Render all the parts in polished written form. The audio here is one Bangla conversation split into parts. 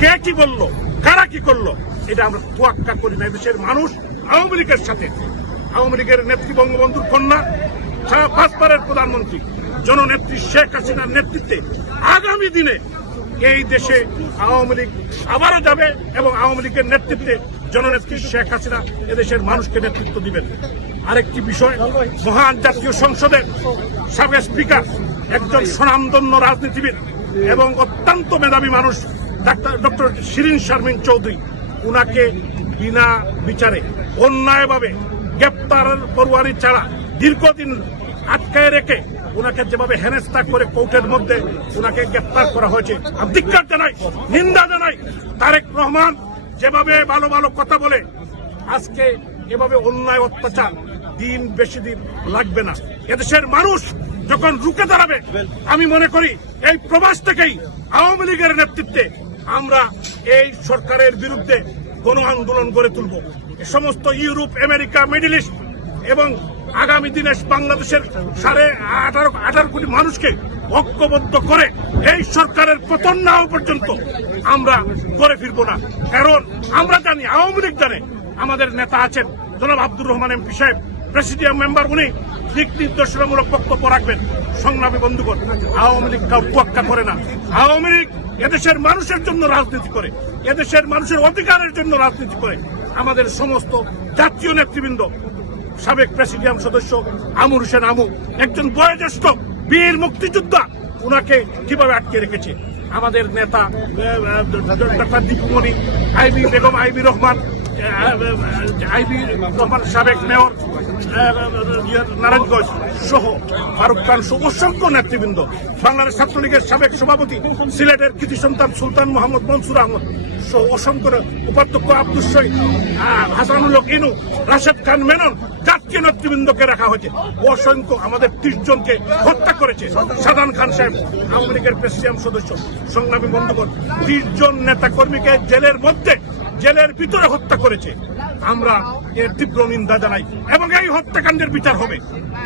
কে কি বললো, কারা কি করলো, এটা আমরা তোয়াক্কা করি না। দেশের মানুষ আওয়ামী লীগের সাথে, আওয়ামী লীগের নেত্রী বঙ্গবন্ধুর কন্যা, 5 বারের প্রধানমন্ত্রী জননেত্রী শেখ হাসিনার নেতৃত্বে আগামী দিনে এই দেশে আওয়ামী লীগ আবারও যাবে এবং আওয়ামী লীগের নেতৃত্বে জননেত্রী শেখ হাসিনা এদেশের মানুষকে নেতৃত্ব দিবেন। আরেকটি বিষয়, মহান জাতীয় সংসদের সাবেক স্পিকার, একজন স্বনামধন্য রাজনীতিবিদ এবং অত্যন্ত মেধাবী মানুষ ডক্টর শিরিন শারমিন চৌধুরী, উনাকে বিনা বিচারে অন্যায়ভাবে গ্রেপ্তারের পরোয়ারি ছাড়া দীর্ঘদিন আটকায় রেখে উনাকে যেভাবে হেনস্থা করে কোর্টের মধ্যে উনাকে গ্রেপ্তার করা হয়েছে, আমি ধিক্কার জানাই, নিন্দা জানাই। তারেক রহমান যেভাবে ভালো ভালো কথা বলে, আজকে এভাবে অন্যায় অত্যাচার দিন বেশি দিন লাগবে না। এদেশের মানুষ যখন রুখে দাঁড়াবে, আমি মনে করি এই প্রবাস থেকেই আওয়ামী লীগের নেতৃত্বে আমরা এই সরকারের বিরুদ্ধে গণ আন্দোলন গড়ে তুলব। সমস্ত ইউরোপ, আমেরিকা, মিডল ইস্ট এবং আগামী দিনে বাংলাদেশের 18.5 কোটি মানুষকে ঐক্যবদ্ধ করে এই সরকারের পতন না হওয়া পর্যন্ত আমরা করে ফিরবো না। কারণ আমরা জানি, আওয়ামী লীগ জানে, আমাদের নেতা আছেন জনাব আব্দুর রহমান এমপি সাহেব, প্রেসিডিয়াম মেম্বার, উনি দিক নির্দেশনামূলক বক্তব্য রাখবেন। সংগ্রামী বন্ধুগণ, আওয়ামী লীগ কাউ তোয়াক্কা করে না। আওয়ামী লীগ এদেশের মানুষের জন্য রাজনীতি করে, এদেশের মানুষের অধিকারের জন্য রাজনীতি করে। আমাদের সমস্ত জাতীয় নেতৃবৃন্দ, সাবেক প্রেসিডিয়াম সদস্য আমর হোসেন আমু, একজন বয়োজ্যেষ্ঠ বীর মুক্তিযোদ্ধা, উনাকে কিভাবে আটকে রেখেছে। আমাদের নেতা ডক্টর দীপুমণি, আইবি বেগম, আইবি রহমান, সাবেক মেয়র নারায়ণগঞ্জ সহ ফারুক খান সহ অসংখ্য নেতৃবৃন্দ, বাংলাদেশ ছাত্রলীগের সাবেক সভাপতি, সিলেটের কৃতি সন্তান সুলতান মোহাম্মদ মনসুর আহমদ সহ অসংখ্য উপাধ্যক্ষ আব্দুল শহীদ, হাসানুল হক ইনু, রাশেদ খান মেনন, জাতীয় নেতৃবৃন্দকে রাখা হয়েছে। অসংখ্য আমাদের 30 জনকে হত্যা করেছে সাদান খান সাহেব, আওয়ামী লীগের প্রেসিডিয়াম সদস্য। সংগ্রামী বন্ধুগণ, 30 জন নেতা কর্মীকে জেলের মধ্যে, জেলের ভিতরে হত্যা করেছে। আমরা এর তীব্র নিন্দা জানাই এবং এই হত্যাকাণ্ডের বিচার হবে।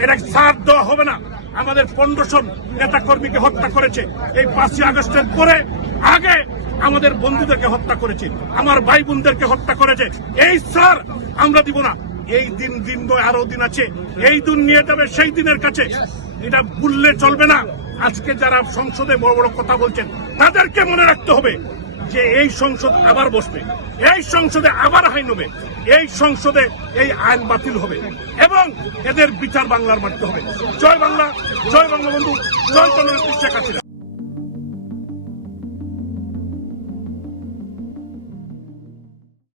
এটা ছাড় দেওয়া হবে না। আমাদের 15 জন নেতা কর্মীকে হত্যা করেছে এই 5ই আগস্টের পরে, আগে আমাদের বন্ধুদেরকে হত্যা করেছে, আমার ভাই বোনদেরকে হত্যা করেছে। এই ছাড় আমরা দিব না। এই দিন নয়, আরো দিন আছে। এই দিন নিয়ে যাবে সেই দিনের কাছে, এটা ভুললে চলবে না। আজকে যারা সংসদে বড় বড় কথা বলছেন, তাদেরকে মনে রাখতে হবে যে এই সংসদ আবার বসবে, এই সংসদে আবার আইন হবে, এই সংসদে এই আইন বাতিল হবে এবং এদের বিচার বাংলার মাটিতে হবে। জয় বাংলা, জয় বঙ্গবন্ধু, জয় জননেত্রী শেখ হাসিনা।